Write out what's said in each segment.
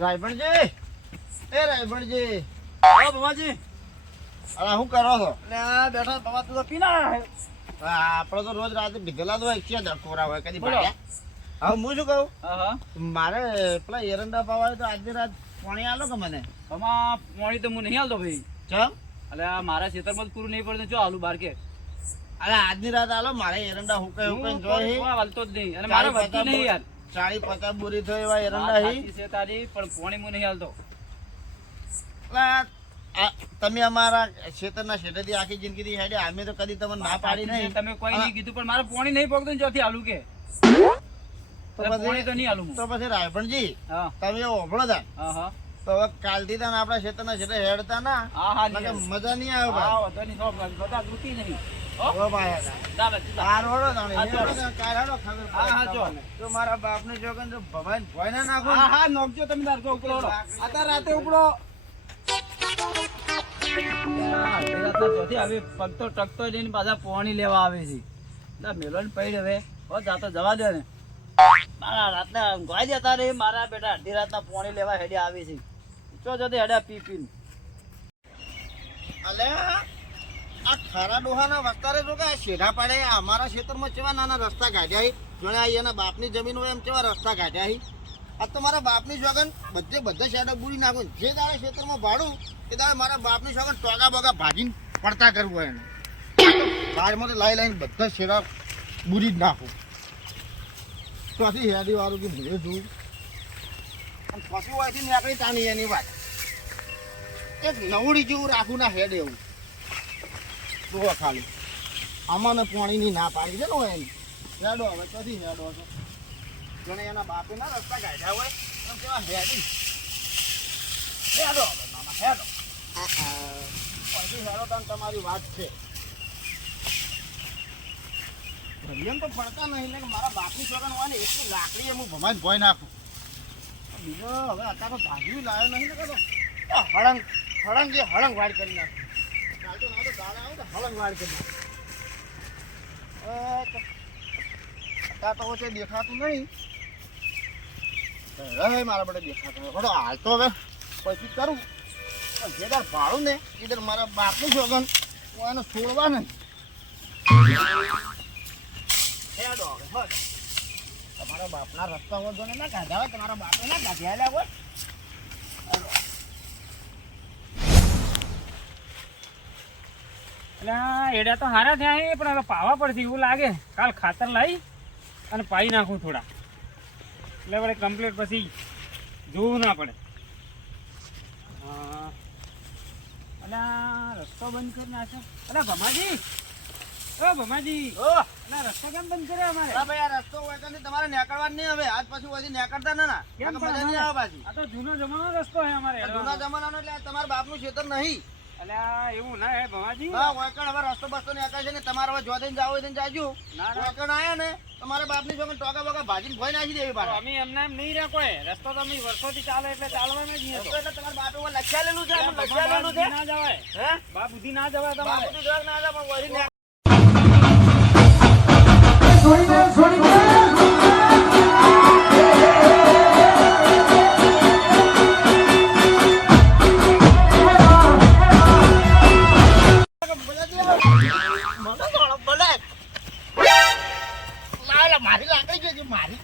રાયભણજી, એ રાયભણજી, આવો બાબાજી. અરે શું કરો છો? એટલે બેઠા બાબા તું તો પીના. આપણે તો રોજ રાતે ભીગેલા હોય ક્યાં ધકોરા હોય કદી બોલો. ભાગ્યા. હવે હું શું કહું, હા મારે પેલા એરંડા પાવા તો આજની રાત પાણી આલો કે મને? આમાં પાણી તો હું નહીં હાલતો ભાઈ. ચમ? એટલે આ મારા ખેતરમાં જ પૂરું નહીં પડતું. જો આલુ બાર કે અરે આજની રાત આલો, મારે એરંડા હુકાઈ હુકાઈને જોઈ હું હાલતો જ નહીં. અને મારે વધતું નહીં યાર. 40-50 બોરી થઈ એવા એરંડા વાત હી. સાચી છે તારી, પણ પાણી હું નહીં હાલતો. તમે અમારા ખેતરના શેઠેથી આખી જિંદગી હેડે, અમે તો કદી તમને ના પાડી નહીં. તમે કોઈ નહીં કીધું, પણ મારે પાણી નહીં પકડતું ને ચોથી આલુ કે પાણી તો નહીં આલુ. તો પછી રાયભણજી, હા તમે ઓભળો તા હા તો હવે કાલથી તને આપણા ખેતરના શેઠે હેડતા ના, હા નકર મજા નહીં આવે ભાઈ. હા વધો નહીં. બધા દૂતી નહીં. ઓ ભાઈ ચાલે આ રોડો તાણે, હા, હેડો તાણે, કાલ હેડો, ખબર પડે હા, જો. તમને. જો મારા બાપને જોગન તો ભવાઈને ભોય ના નાખો ને. હા નોકજો તમે તારજો ઉપડો. અત્યારે રાતે ઉપડો. હવે પગ તો ટકતો લઈને પાછા પોણી લેવા આવે છે. મેલો ને પૈડ હવે જાતો જવા દે ને. મારા રાતના ઊંઘવાઈ જતા રે. મારા બેટા અડધી રાતના પોણી લેવા હેડે આવે છે. ચો જતે હેડ્યા પી પીને. અલે આ ખરા ડોહાના વસ્તારે જો કે આ શેઢા પાડે અમારા ખેતરમાં કેવા નાના રસ્તા કાઢ્યા હી. જોણે આ એના બાપની જમીન હોય એમ કેવા રસ્તા કાઢ્યા હી. આ તો મારા બાપની જોગન બધે શેઢા બુરી નાખું. જે દાડે ખેતરમાં ભાડું એ દાડે મારા બાપની જોગન ટોગા બોગા ભાગીને પડતા કરવું હોય એને. બારમાંથી લાઈને બધા શેઢા બુરી જ નાખું. ચોથી હેડી વાળું કે ભૂલે જોઉં અને પછી હોયથી નીકળી તાની એની વાત. એક નવડી જેવું રાખું ના હેડ એવું જોવા ખાલી. આમાં પાણીની ના પાડી છે ને હોય એની. હેડો હવે કદી હેડો છો જોણે એના બાપે ના રસ્તા કાઢ્યા હોય એમ કેવા હેડી. હેડો હવે મામા હેડો. પછી હેડો તને તમારી વાત છે. એમ તો પડતા નહીં ને કે મારા બાપની છોકરા હોય ને એટલી લાકડી હું ભમાઈને ભોય નાખું. બીજો હવે અત્યારે તો ભાગ્યું લાવ્યો નહીં ને કદો હળંગ હળંગ જે હળંગ વાડ કરી નાખું. ચાલતો ના તો દાડા આવે તો હળંગ વાડ કરી નાખું. અત્યારે તો ઓછે દેખાતું નહીં. હવે મારા બધે દેખાતું નહીં. થોડો હાલ તો હવે પછી કરું. પણ જે દર ભાડું ને એ મારા બાપનું છોકન હું એને છોડવા નહીં. હેડો હવે હટ. તમારા બાપના રસ્તા વધો ને ના કાઢ્યા હોય, તમારા બાપે ના કાઢ્યા હોય. એટલે એડા તો હારા થયા છે, પણ હવે પાવા પડશે એવું લાગે. કાલ ખાતર લાવી અને પાઈ નાખું થોડા, એટલે વળે કમ્પ્લીટ પછી જોવું ના પડે. એટલે રસ્તો બંધ કરી નાખ્યો. અલા ભમાજી, ઓ ભમાજી, રસ્તો કેમ બંધ કર્યો અમારે? ભાઈ આ રસ્તો હોય તો તમારે નીકળવા નહીં. હવે આજ પછી હજી નીકળતા ના કેમ મજા નહીં આવે પાછી. આ તો જૂનો જમાનો રસ્તો છે અમારે. જૂના જમાનાનો એટલે તમારા બાપનું ખેતર નહીં. અલ્યા એવું ના હે ભમાજી. હા વળકણ હવે રસ્તો બસ્તો નીકળે છે ને તમારે હવે જો દઈને જાવ હોય જાજો. વળકણ આયા ને તમારા બાપની જોગન ટોકા બોકા ભાજીને ભોય નાખી દેવી પાછા. અમે એમને એમ નહીં રહ્યા કોઈ. રસ્તો તો અમે વર્ષોથી ચાલે એટલે ચાલવાનો જ નહીં. એટલે તમારા બાપે લખ્યાલેલું છે, લખ્યાલેલું છે. ના જવાય, હે બાપ બુદ્ધિ ના જવાય તમારે. બાપ બુદ્ધિ જોગ ના જાય પણ વળી મારી લાકડી જોઈ મારી.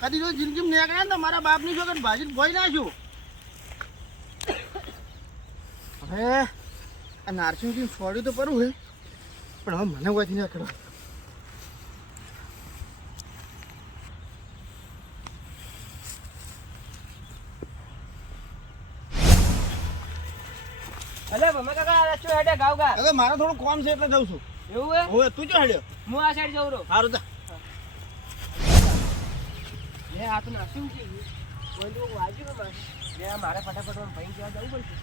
કદી જો જિંદગી નીકળે ને તો મારા બાપની જોગન ભાજી ભોય નાખ્યું. હવે આ નારસિંહજી છોડ્યું તો પરું હે, પણ હવે મને વાંચી નીકળો. અલે ભમે કાકા શું હેડે ગાવ ગા? હવે મારે થોડું કામ છે એટલે જઉં છું. એવું હે? હવે તું જો હેડ્યો. હું આ સાઈડ જઉં રહું. સારું જા. લે આ તો નાસ્યું કે કોઈ તો વાજ્યું ને લે મારે ફટાફટ ભાઈ જવા જવું પડશે.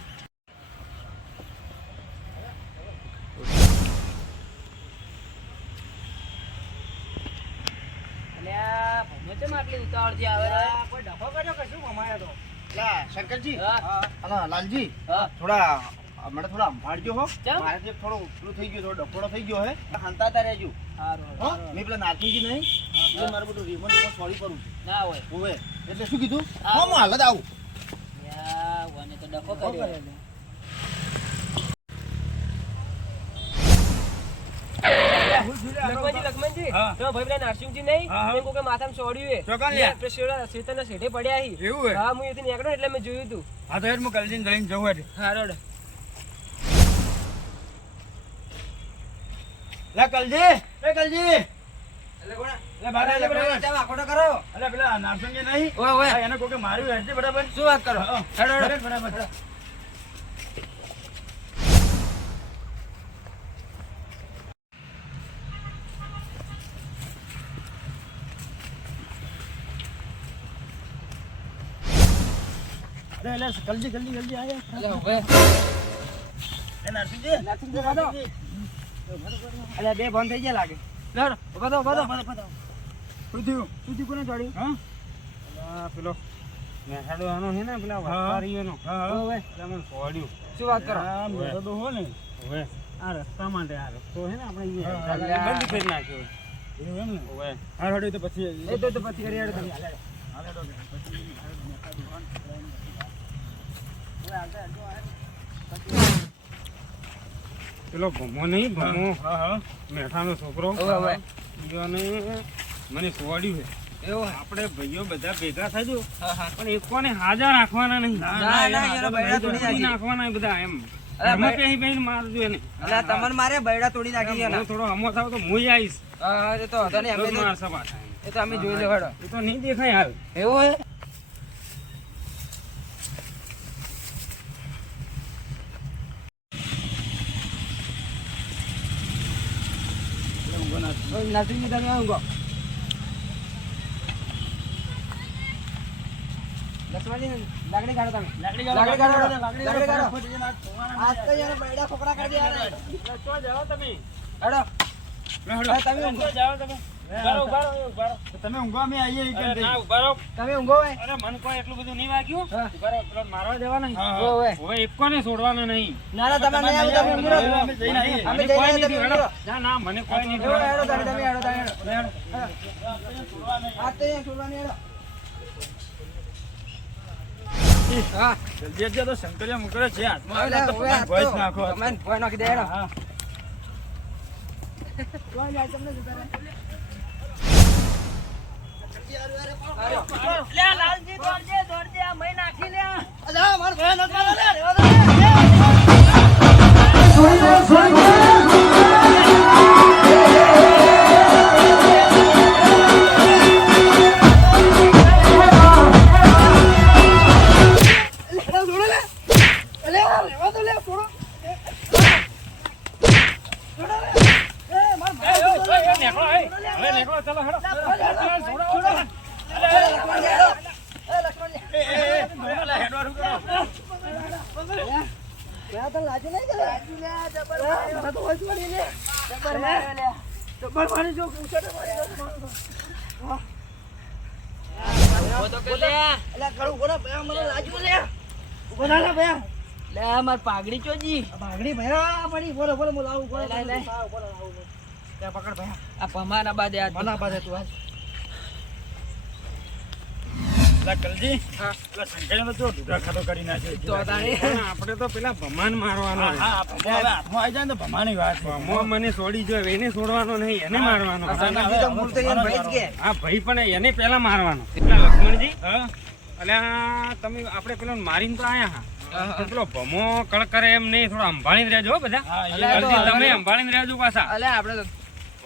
કેમ આટલી ઉતાવળથી આવે છે? કોઈ ડખો કર્યો કે શું મમાયા તો? લા, શંકરજી હા. અને લાલજી હા. થોડા મને થોડા સંભાળજો હો ચમ? મારે જે થોડો પેલું થઈ ગયું થોડો ડફોડો થઈ ગયો હે હંતાતા રહેજો હો મેં પેલા નાથુજી નહીં એટલે મારું બધું રીમોટ સોરી કરું ના હોય. હોવે એટલે શું કીધું હા. હું હાલત આવું યા, ઓને તો ડખો કર્યો. લક્ષ્મણજી, તો ભાઈ પેલા નારસિંહજી નહીં, એમ કોકે માથામાં સોડ્યું હે. ચોકાન ને આપણે શેતાના શેઠે પડ્યા હી. એવું હે? હા, હું અહીંથી નીકળ્યો એટલે મેં જોયું તું. હા તો હું કલજીને લઈને જવું એટલે હા, રોડ. લે કલજી એ કલજી લે બારે લે બરાબર ચાલ, આખોટો કરો. અલે પેલા નારસંગે નહીં ઓય, ઓય. હા, એને કોકે માર્યું હેડજે બરાબર શું વાત કરો? હા, હેડો, હેડો. બરાબર અરે કલજી જલ્દી જલ્દી આયા અલે, હવે. એ નારસિંહજી નારસિંહજી, વાદો. અલે, બે બંધ થઈ ગયા લાગે. હેડો, ઉભા થો, ઉભા થો. શું થયું સુધી કોને ચડ્યું? હા અલા, પેલો મેઠાડો આનો છે ને, પેલા હા. વસ્તારીઓનો. હા. ઓવે. એટલે મને સોડ્યું. શું વાત કરો? આ મેળો તો હો ને ઓવે. આ રસ્તા માટે આ રસ્તો છે ને આપણે હા, અહીંયા હા. બંધ કરી નાખ્યો. એવું એમ ને ઓવે. હા હડો તો પછી એ તો પછી કરી હેડો તમે. પેલો ભમો નહીં, ભમો હા હા મેઠાનો છોકરો ઓવે, ઓવે. ઈયોને મને સોડ્યું છે. એવું હે? આપણે ભાઈઓ બધા ભેગા થજો, હા, હા. પણ એકોને હાજર રાખવાના નહીં. ના, ના, ના, એનો બૈડા તોડી તોડી નાખી. નાખવાના બધા એમ. અરે એમાં ભાઈ- પેહી પેહી મારજો એને. અલા, તમને મારે બૈડા તોડી નાખી છે ને. હું થોડો હમો થાવ તો હું આવીશ. હા, એ તો હતો નહીં. તો અમે તો- મારશે પાછા એમ. એ તો અમે જોઈ લે હેડો. એ તો નહીં દેખાય હાલ. એવું હે? નાસિંહજી, તમે ઊંઘો. લક્ષ્મણજી, લાકડી કાઢો તમે. લાકડી લાકડી કાઢો, કાઢો, લાકડી લાકડી કાઢો. કાઢો. આજ તો એને બૈડા ખોખરા કરી દેવાના. ચો જાઓ તમે. હેડો. હેડો. હવે તમે ઊંઘો. ચો જાઓ તમે. ઉભા રહો, ઉભા રહો. તમે ઊંઘો અમે આવીએ ઈ અરે કરી ના, ઉભા રહો. તમે ઊંઘો હોય. અરે મને કોઈ એટલું બધું નહીં વાગ્યું. હા. ઉભા રહો, પેલો મારવા દેવાના નહીં. હા, ઓવે. હવે એકોને છોડવાનો નહીં. ના, ના, તમે નહીં આવો, તમે ઊંઘો રહો. અમે જઈને આવીએ. અમે મને જઈને કોઈ આવીએ, નહીં તમે હેડો. ઊંઘો. ના, ના, મને કોઈ નહીં હેડો, હેડો, હેડો. તમે હેડો, તમે હેડો. આજ તો અહીંયા છોડવાની હેડો. હા. જલ્દી જલ્દી તો શંકરિયા મુકરે છે હાથમાં હવે આવે તો હવે આ ભોય જ તો નાખો તમે ભોય નાખી દે હેડો. હા લે, લાલજી, દોડજે, દોડજે, આ મહી નાખી લે. અલા માર ભયા નત મારે લે રેવા દે નીકળો, હવે નીકળો, ચાલો, હેડો. અલા હેડવાનું કરો ઉભો તો કર લે. લે, આ માર પાઘડી ચોજી. લાય, લાય. આ પમાના બાદે આ અલા કલજી હા. અલા શંકરિયા તો ઢુકા ખાતો કરી નાખ્યો તો તાણી. આપણે તો પેલા ભમાન મારવાનો હા હા ભમો હવે હાથમાં આવી જાય ને તો ભમાની વાત છે ભમો મને છોડી જો એને છોડવાનો નહીં, એને મારવાનો. હા, શંકરજી તો મૂળ તો એને ભાઈ જ કે. હા ભાઈ, પણ એને પેલા મારવાનો. એટલા લક્ષ્મણજી, હા અલ્યા તમે આપણે પેલો મારીને તો આયા હા. હા. તો પેલો ભમો કળ કરે એમ નહીં, થોડો સંભાળીને રહેજો હો બધા. હા અલા, તો જલ્દી તમે હવે- સંભાળીને રહેજો પાછા. અલે, આપણે તો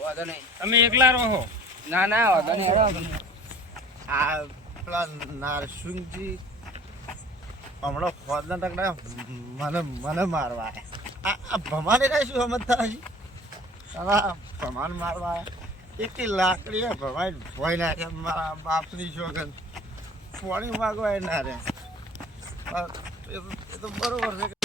વાંધો નહીં. તમે એકલા રહો. ના, ના, વાંધો નહીં, હેડો. આ પેલા નારસિંહજી હમણાં ખોદના ટકડા મને મારવા આયા. આ ભમાને ને શું સમજતા હજી આ ભમાન મારવા આયા. એકલી લાકડી ભમાઈ ભોય નાખે મારા બાપની શોગન પાણી માગવા ના રે એ તો બરોબર છે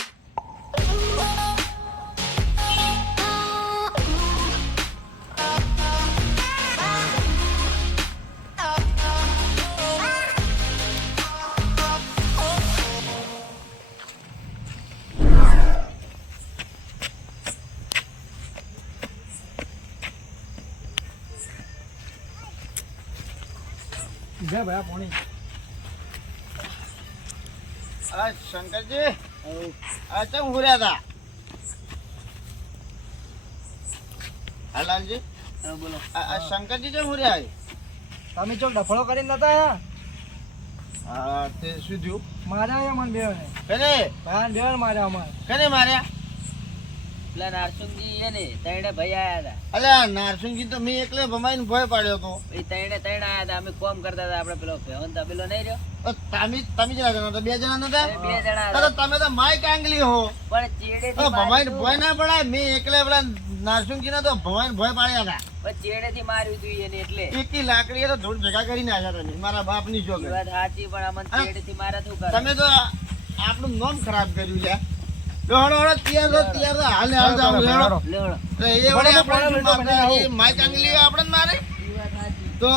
લે ભાઈ પોણી આ શંકરજી આ ચમ હુર્યા હતા હા લાલજી હા, બોલો. આ શંકરજી ચમ હુર્યા છે? તમે ચોક ડફળો કરીને નતા આયા? હા તે શું થયું? માર્યા આયા મને બેવને કને ભાઈ બેવને માર્યા અમારે કને માર્યા? પેલા નારસિંહજી એ ને ત્રણે ભાઈ આયા અલ્યા નારસિંહજી તો મેં એકલે ભમાઈને ભય પાડ્યો હતો. હતા એ ત્રણ આયા હતા. અમે કોમ કરતા હતા. આપણે પેલો ભેવન તબેલો નહીં રહ્યો, તમે જણા જણા હતા? બે જણા નતા? એ બે જણા અરે હતા. તમે તો માય કાંગલી હો. પણ ચેડેથી ભમાઈને માર્યું ભય ના પડાય. મેં એકલે પેલા નારસિંહજી તો ભમાઈને ભય પાડ્યા હતા. પણ ચેડેથી માર્યું હતું એને એટલે. એકી લાકડી તો ધૂળ ભેગા કરીને આવ્યા તમે મારા બાપની ઈ જોગર. વાત સાચી, પણ અમને હા. ચેડેથી માર્યા શું કરે? તમે તો આપણું નામ ખરાબ કર્યું લ્યા. જો હળો હળો તૈયાર તો હાલે હાલ જાવ હેડો. લેવડો. તો એ વળી આપણે શું મારતા? એ માય કાંગલી આપણે જ મારે ઈ વાત સાચી. તો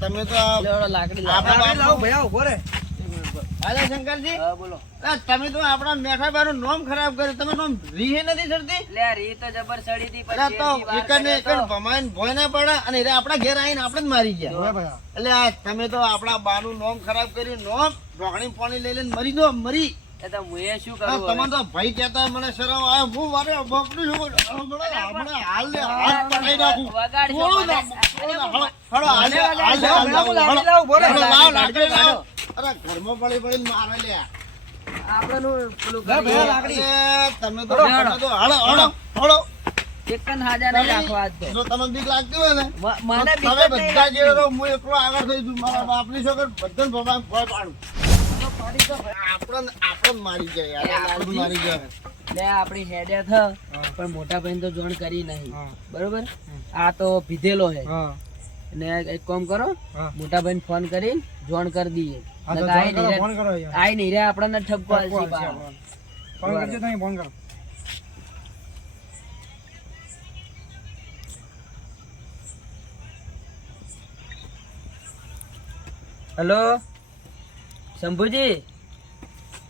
તમે તો લેવડો લાકડી લાવો. આપણે લાવો ભાઈ આવો ઉભો રે હાલે શંકરજી હા, બોલો. તમે તો આપણા મેઠાબાનું નામ ખરાબ કર્યું. તમે નામ રીહે નથી સરતી? લે આ રી તો જબર સડી હતી, પણ એટલે તો ચેડથી વાર એકને કર્યો એક તો. ભમાઈને ભોય ના પડે અને એ આપણા ઘેર આવીને આપણે જ મારી ગયા. ઓય ભાઈ એટલે આ તમે તો આપણા બાનું નામ ખરાબ કર્યું. નામ ઢોકણી પાણી લઈ લઈને મરી દો મરી. એ તો હું એ શું હા, કરું તમે હવે? તો ભાઈ કહેતા મને શરમ આવે. હું મારે બાપની છોકરી હમણાં હાલ ને હાથ પકડી નાખું. વગાડશો થોડું મને. ના, હળો, હાલે, હાલે, હાલે, હાલે, લાવો, હળો. લાકડી લાવો, બોલો. હળો, લાવો, લાકડી કાઢો. લાવો. અરે ઘરમાં પડી પડીને મારે લ્યા. આપણનું પેલું લે કરીએ. ભાઈ લાકડી અરે, તમે તો હળો, તમે તો હળો, હળો, હળો. ચિકન હાજા નહીં રાખવા આજ તો. જો તમે બીક લાગતી હોય ને મને તો બીક તમે જ નહીં બધા જે રહો, હું એકલો આગળ થઈ છું. મારા બાપની છોકર બધાને ભગવાન ભય પાડું. આપણને જ મારી જાય યાર. આપણને મારી જાય. લે આપણી હેડ્યા થ, પણ મોટા ભાઈ તો જોણ કરી નહીં. હા. બરોબર, આ તો પીધેલો હે. હા ને એક કામ કરો, હા. મોટા ભાઈ ફોન કરીને જોણ કરી દઈએ. હા તો નકર ફોન કરો, આઈ ફોન કરો યાર. આઈ નહીં રે આપણને ઠપકો આલસી ફોન પાડો. કરજો તમે ફોન કરો હેલો શંભુજી,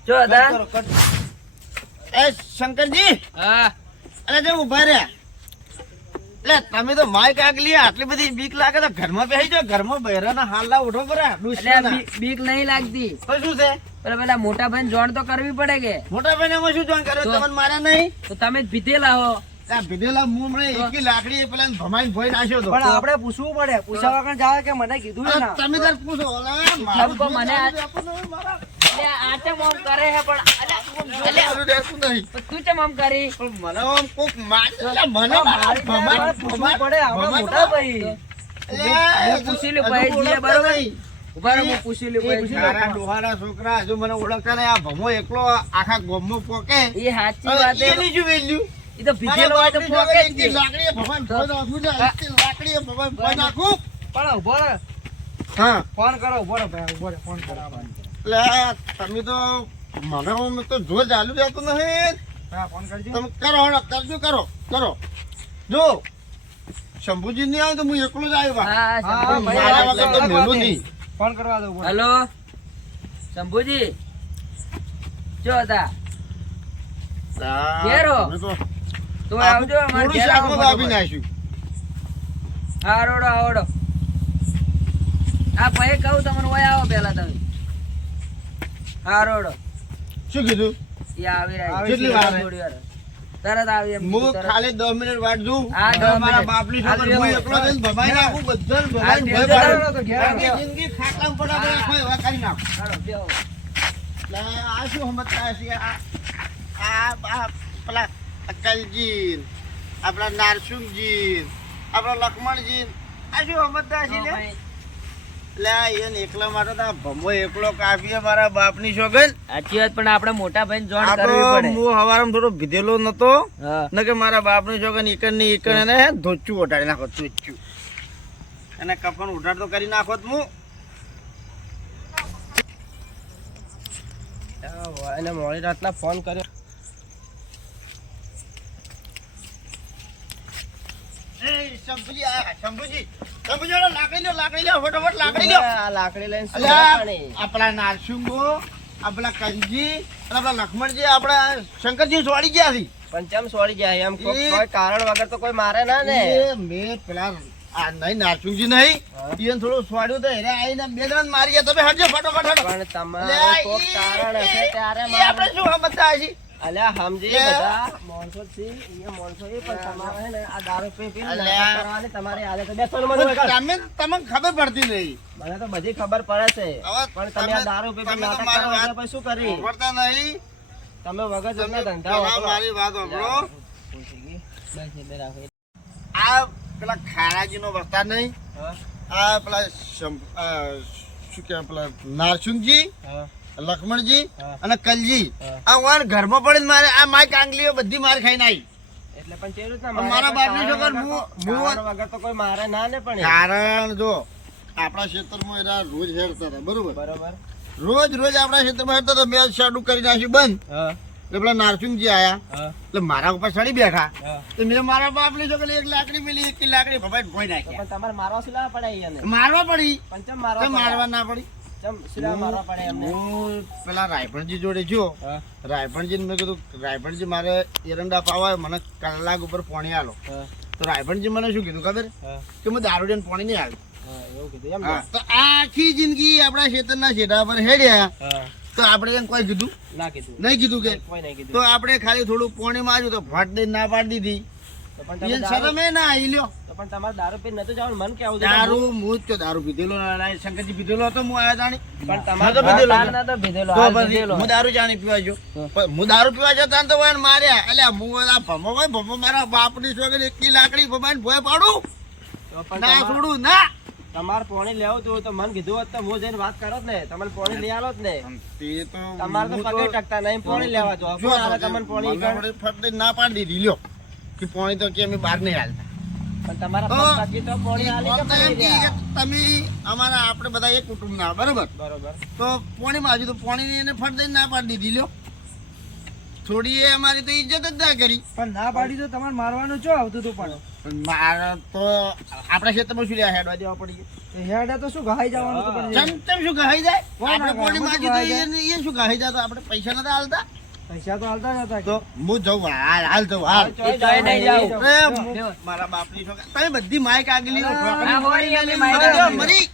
જો હતા? કટ કરો, કટ. એ શંકરજી, હા, અરે જે ઉભા રહ્યા. એટલે તમે તો માઈક આગલી આટલી બધી બીક લાગે તો ઘરમાં બેસી જાઓ. ઘરમાં બહેરાના હાલના ઉઠો કરે. એટલે બીક નહીં લાગતી, તો શું છે? પેલા મોટા ભાઈ જોણ તો કરવી પડે કે. મોટા ભાઈને એમાં શું જોન કર્યો? તો- તમને માર્યા નહીં? તો તમે જ પીધેલા હો. આ ભીડેલા મું હમણાં એકી લાકડી પેલા ભમાઈને ભોય નાખ્યો હતો. પણ આપણે પૂછવું પડે પૂછ્યા વગર જાવે કે મને કીધું છે અરે ને તમે તાર પૂછો. ઓલા મારું ઠપકો જોર મને ચાલુ છે, આપણને હવે મારા. એટલે આ ચમ આમ કરે હે, પણ જોર ચાલુ રહેતું નહીં. તું ચમ આમ કરી? પણ મને આમ કોક મારે. એટલે મને મારી ભમાઈ- પૂછવું પડે આપણે મોટા ભાઈ હું પૂછી લઉં ભાઈ જીએ, બરોબર? ઉભા રહો, હું પૂછી લઉં ભાઈ. મારા ડોહાના છોકરા હજુ મને ઓળખતા નહીં. આ ભમો એકલો આખા ગામમાં પોકે. એ સાચી વાત હે. એની શું વેલ્યુ? એ તો પીધેલો હોય તો પોકે જ નહીં. લાકડીએ ભગવાન ભોય નાખું છે. એકથી લાકડીએ ભગવાન ભોય નાખું. પણ ઉભો રહે હા ફોન કરો ઉભો રહે ભાઈ ઉભો રહે ફોન કરો એટલે તમે તો મને આમ તો જોર ચાલુ રહેતું નહીં. હા ફોન કરજો તમે કરો હળો, કરજો, કરો જો શંભુજી નહીં આવે તો હું એકલો જ આવ્યો. હા, હા, શંભુ. ભાઈ, મારા હા, વગર તો હા, મેલું હા, નહીં. ફોન કરવા દો ઉભો રહે. હેલો શંભુજી, જો હતા? ઘેરો. તમે તો તો આવજો અમારે થોડું ઘેર આવો શાકમાં વાપી ફટાફટ. નાખ્યું. આવડો આવડો. આ ભાઈ કહું તમને ઓય આવો પેલા તમે. આવડો. શું કીધું? એ આવી રહ્યા છે. કેટલી વાર? થોડી વાર. તરત આવી એમ હું તરત. ખાલી 10 મિનિટ વાટ જોઉં. હા, 10 મારા મિનિટ. બાપની હાલ છોકર હું બેહો. એકલો જઈને ભમાઈ નાખું. બધાને ભમાઈને હાલ ભોય બેહો. પાડું. તો ઘેર આખી આવો. જિંદગી ખાટલામાં પડ્યા પડ્યા ખોય એવા કરી નાખું. હાલો, બેહો. એટલે આ શું સમજતા હશે? આ પેલા અક્કલજી, આપણા નારસુંગજી, આપણા લક્ષ્મણજી, આ શું સમજતા હશે તો લે? ભાઈ, એટલે એને એકલા માટે તો આ ભમો એકલો કાપીએ મારા બાપની સોગન. સાચી વાત, પણ આપણે મોટા ભાઈ જોણ આ તો કરવી પડે. હું હવારમાં થોડો ભીધેલો નતો હા. ને કે મારા બાપની સોગન ઈકણ ની ઈકણ એને ધોચું ઉઠાડી નાખો, ધોચું એને કફન ઉઠાડતો કરી નાખો તો હું. એને મોડી રાતના ફોન કર્યો એ શંભુજી આયા, શંભુજી, શંભુજી, ઓલો લાકડી લ્યો, ફટોફટ લાકડી લ્યો. આ લાકડી લઈને શું અલ્યા, પાણી? આપણા નારસિંગો, આપણા કંજી અને આપણા લક્ષ્મણજી, આપણા શંકરજી છોડી ગયા છે. પણ ચમ છોડી જાય એમ કોઈ એ- કોઈ કારણ વગર તો કોઈ મારે ના ને એ મેં પેલા આ નહીં નારસિંહજી નહીં ઈયન થોડું સ્વાડ્યું તો એને આઈને બે જણ મારી ગયા. તમે હટજો ફટાફટ હટો. પણ લે, તમારે કોક કારણ હશે ત્યારે ઈ આપણે શું સમજતા હશી? અલ્યા સમજી બધા માણસો છે અહીંયા માણસો એ પણ તમારે હે ને આ દારૂ પી પીને અલ્યા. નશા કરવાની તમારી આદત છે. બેસો ને મને વગર. તમને ખબર પડતી નહીં. મને તો બધી ખબર પડે છે હવે પણ તમે આ દારૂ પી પીને તમે તો નાટક મારી કરો વાત એટલે પછી શું કરી સાંભળતા નહીં. તમે વગર તમે જમના ધંધા પેલા વાપરો. મારી વાત સાંભળો. બસ એ બે રાખો. આ પેલા ખારાજીનો વસ્તાર નહીં, હા, આ પેલા શું કહેવાય પેલા નારસિંહજી, હા, લક્ષ્મણજી હા. અને કલજી હા. આ વાન ઘરમાં પડીને મારે આ માય કાંગલીઓ બધી માર ખાઈને આવી. એટલે પણ કેવી રીતના મારા બાપની છોકર કારણ વગર તો કોઈ મારે ના ને પણ કારણ જો આપણા ક્ષેત્રમાં એના રોજ હેરતા હતા બરોબર. બરોબર. રોજ આપણા ક્ષેત્રમાં હેરતા હતા. મેં શાડું કરી નાખ્યું બંધ. હા, એટલે પેલા નારસિંહજી આયા હા, એટલે મારા ઉપર ચડી બેઠા. હા. તો મેં મારા બાપની છોકર એક લાકડી પેલી એક લાકડી ભભાઈ ભોઈ તો નાખ્યા. પણ તમારે મારવા શું લાવવા પડે અહીંયા મારવા પડી. પણ ચમ કેમ મારવા ના પડી? શું લાવવા મારવા પડે એમને હું પેલા રાયફળજી જોડે ગયો. હા, રાયફળજીને મેં કીધું રાયફળજી મારે એરંડા પાવા મને કલાક ઉપર પાણી આલો. હા, તો રાયફળજી મને શું કીધું ખબર? હા, કે હું દારૂ ને પાણી નહીં આલું. હા, એવું કીધું એમ ને? હા, તો આખી જિંદગી આપણા ખેતરના શેઢા પર હેડ્યા હા, તો આપણે એમ કોઈ કીધું ના કીધું નહીં કીધું કે કોઈ નહીં તો કીધું આપણે ખાલી થોડું પાણી માં આવ્યું તો ફાટ દઈને ના પાડી દીધી. તો પણ તમે એ દારૂ શરમે ના આવી લ્યો. તો પણ તમારે દારૂ પીને નતું જવાનું મન કેવું છે દારૂ હું જ તો દારૂ પીધેલો ના, શંકરજી પીધેલો હતો હું આયા જાણી. પણ મેં તમારે તો પીધેલો તાર હતો. ના તો પીધેલો, તો હાલ પછી પીધેલો. હું દારૂ જાણી પીવા ગયો. તો. પણ હું દારૂ પીવા જતા ને તો એને માર્યા. એટલે હું આ ભમો હોય ભમો મારા બાપની છોકરી એકલી લાકડી ભમાઈને ભોય પાડું તો પણ ના તમારે- છોડું ના. તમારે પાણી લેવું હતું તો મને કીધું હોત તો હું જઈને વાત કરો જ ને તમને પાણી લઈ આલો જ ને તે તો તમારે તો હું પગે ટકતા નહીં પાણી લેવા જો જો કોણ આલે તમને પાણી મને વળી ફટ દઈને ના પાડી દીધી લ્યો કે પાણી તો કે અમે બહાર નહીં હાલતા. પણ તમારા તો પગ ટકી તો પાણી આલી કે વાત તો એમ પાણી કે રહ્યા? તમે અમારા આપણે બધા એક કુટુંબના બરોબર. બરોબર. તો પાણી માં હજુ તો પાણી એને ફટ દઈને ના પાડી દીધી લ્યો. થોડી એ અમારી તો ઇજ્જત જ ના કરી. પણ ના પાડી તો તમારે મારવાનું ચો આવતું હતું પણ પણ મારા તો આપણા ક્ષેત્રમાં શું લ્યા હેડવા દેવા પડી હેડા તો શું ઘાઈ જવાનું હતું પણ ચમચમ શું ગહાઈ જાય? કોણ આપણે ના પાણી ગહાય? માંગી તો ગહાઈ એ શું ગહાઈ જાય? તો આપણે પૈસા નતા હાલતા. પૈસા તો હાલતા નતા તો હું જઉં હાલ જઉં હાલ. ચોય જાય નહીં જાવ. મારા બાપની છોકરા તમે બધી માઈક આગલી હા, ઠોકરી હોય એમની માઈક મરી જાઓ, આગલી. મરી.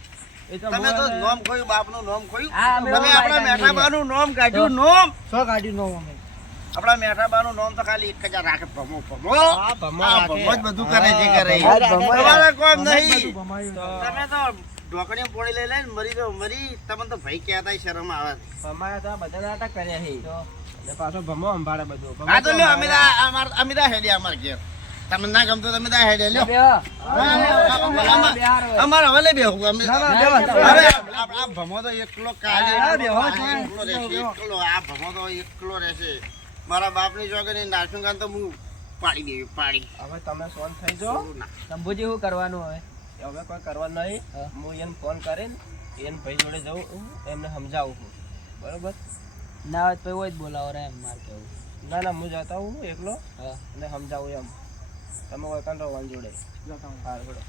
એ તો તમે તો હું- નોમ ખોયું, બાપનું નોમ ખોયું. હા, અમે તમે માઈક આપણા આગલી મેઠાબાનું નોમ કાઢ્યું, નોમ. સો કાઢી નો અમે આપણા મેઠાબાનું નોમ તો ખાલી એક જ રાખે, ભમો ભમો. હા, ભમો આ રાખે. ભમો જ બધું કરે જે કરે. ભમો જ રાખે. તમારે કોઈ અમે જ નહીં. બધું ભમાયું તો તમે તો ઢોકળીઓ પોણી લઈ લઈને મરી જાઓ, મરી. તમને તો ભાઈ કહેતા શરમ આવે. ભમાયા તો બધા નાટક કર્યા છે અને પાછો ભમો સંભાળે બધું ભમો હા તો લ્યો, સંભાળે. અમે દા હેડ્યા અમાર ઘેર. તમને ના ગમતો તમે દા હેડ્યા લ્યો. બેહો. અમારે હવે લઈ બેહું અમે. ના, ના, બેહો. હવે આ ભમો તો એકલો કાલે હા, બેહો, એકલો રહેશે, એકલો. આ ભમો તો એકલો રહેશે. મારા બાપની જોગણી નારસિંગાન તો હું પાડી દેવી, પાડી. હવે તમે સોન થઈ જાઓ શંભુજી શું કરવાનું હવે કોઈ કરવાનું નહીં હું એને ફોન કરીને એને ભાઈ જોડે જઉં એમને સમજાવું છું બરોબર ના હોય તો જ બોલાવો રે એમ મારે કેવું. ના ના હું જતા હું એકલો હા. અને સમજાવું એમ તમે કોઈ કંટ્રો વાન જોડે હા બોલો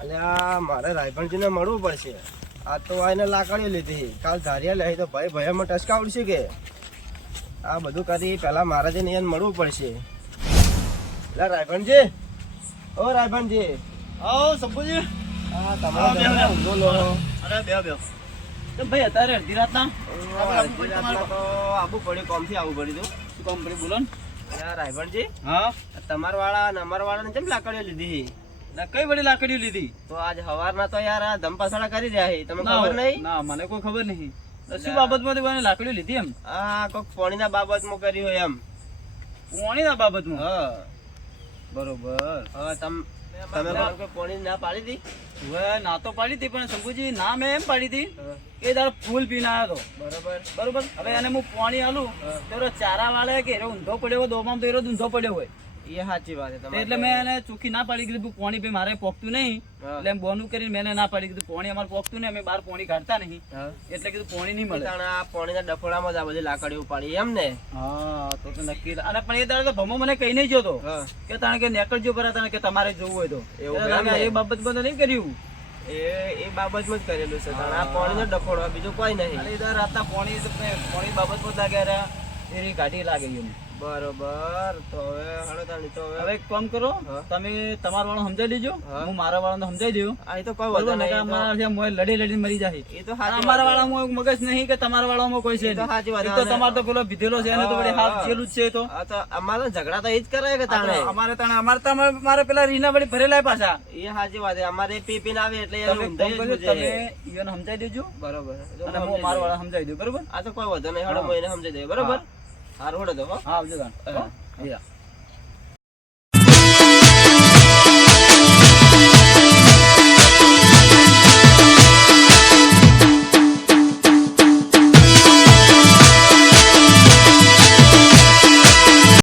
અલ્યા મારે રાયભણજીને મળવું પડશે આ તો આને લાકડીઓ લીધી કાલ ધારિયા લઈ તો ભાઈ ભયામાં ટસકાવડશે કે આ બધું કરી પહેલા મારે જઈને એને મળવું પડશે એટલે રાયભણજી ઓ રાયભણજી આવો શંભુજી. હા હા, તમારે બેહો, બેહો. ઊંધો લો અરે બેહો બેહો. તો ભાઈ અત્યારે અડધી રાતના અડધી રાતના તો આવું પડ્યું કોમથી આવું પડ્યું શું કામ પડ્યું બોલો ને? તું રાયભણજી હા તમારા વાળા અને અમારા વાળાને કેમ લાકડીઓ લીધી ના કઈ બધી લાકડીઓ લીધી? તો આજ હવારના તો યાર આ ધમપાસણા કરી રહ્યા છે તમને ના ખબર હોય. નહીં ના મને કોઈ ખબર નહીં. તો શું બાબતમાં કોઈને લાકડીઓ લીધી એમ? આ કોઈક પાણીના બાબતમાં કર્યું હોય એમ પાણીના બાબતમાં? હા બરોબર. હવે તમે કોણ કોઈ પાણી ના પાડી દી હવે ના તો પાડી હતી પણ શંભુજી ના મેં એમ પાડી હતી એ દાડો ફૂલ પીને આવ્યો હતો બરોબર બરોબર. હવે એને હું પાણી આલું તો એનો ચારા વાળે કે એનો ઊંધો પડ્યો હોય દોમાં તો એનો ઊંધો પડ્યો હોય એ સાચી વાત છે તો તમારી. એટલે મેં એને ચોખ્ખી ના પાડી કીધું પાણી ભાઈ મારે પોકતું નહીં હા. એટલે એમ બોનું કરીને મેં એને ના પાડી કીધું પાણી અમારે પોકતું નહીં અમે બહાર પાણી કાઢતા નહીં હા. એટલે કીધું પાણી નહીં મળે. તાણે આ પાણીના ડફોડામાં જ આ બધી લાકડીઓ પાડી એમ ને હા તો નક્કી. અને પણ એ દાડે તો ભમો મને કહી નહીં જોતો હા. કે તાણે કે નેકળજો પર તાણે કે તમારે જોવું હોય તો એવું એટલે તાણે એમ ને? એ બાબત બધું નહીં કર્યું. એ બાબતમાં જ કરેલું છે તાણે આ પાણીનો ડફોડો બીજું કોઈ નહીં અને એ દાડે રાતના પાણી બાબતમાં જ લાગ્યા રહ્યા એની ગાડી લાગે એમ બરોબર તો હવે હળો તાણી તો હવે એક કામ કરો, હા. તમે તમારા વાળો સમજાવી દેજો, હા. હું મારા વાળાને સમજાવી દઉં. આ તો કોઈ બરોબર વધુ ને? કે નહીં અમારા જે મોય લડી લડીને મરી જાય. એ તો સાચી અમારા વાત વાળામાં એવું મગજ નહીં કે તમારા વાળામાં કોઈ છે એ તો નહીં. સાચી વાત. એક તો તમારે તો પેલો ભીધેલો છે, એને તો વળી હાથ હા. ચેલું જ છે એ તો. આ તો અમારે ઝઘડા તો એ જ કરે કે તાણે અમારે તો મારે પેલા રીના વળી ભરેલા પાછા. એ સાચી વાત છે. અમારે પી પીને આવે એટલે તમે એનું ફોન ઊંધાઈ કરજો, જ છે. તમે ઈયોને સમજાવી દેજો બરોબર જો અને હું હું મારા સમજાઈ વાળા સમજાવી દઉં. બરોબર? દઉં. આ તો કોઈ વધુ નહીં હળો હું એને સમજાઈ દઉં. બરોબર સારું હળો તો હો. હા આવજો તાણ. હો? હા. હા.